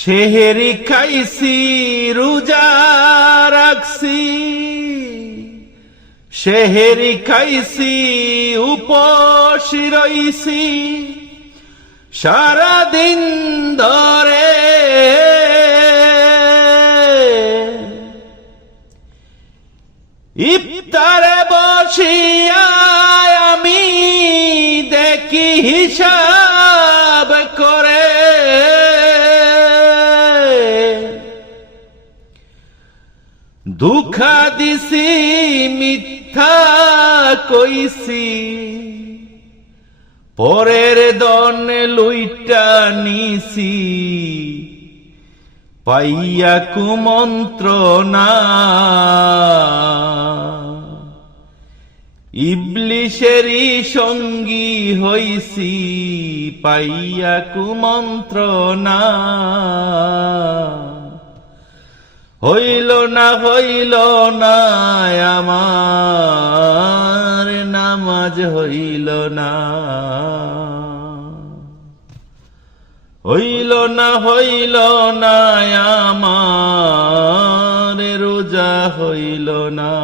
সেহেরি খাইছি রোজা রাখছি, সেহেরি খাইছি উপোস রইছি সারাদিন ধরে। ইফতারে বসিয়া আমি দেখি হিসাব করে, দুঃখা দিছি মিথ্যা কইছি, পরের দনে লুইটা নিছি পাইয়া কুমন্ত্রণা। ইবলিশেরই সঙ্গী হইছি পাইয়া কুমন্ত্রণা। হইল না আমার নামাজ হইল না, হইল না আমার রোজা হইল না।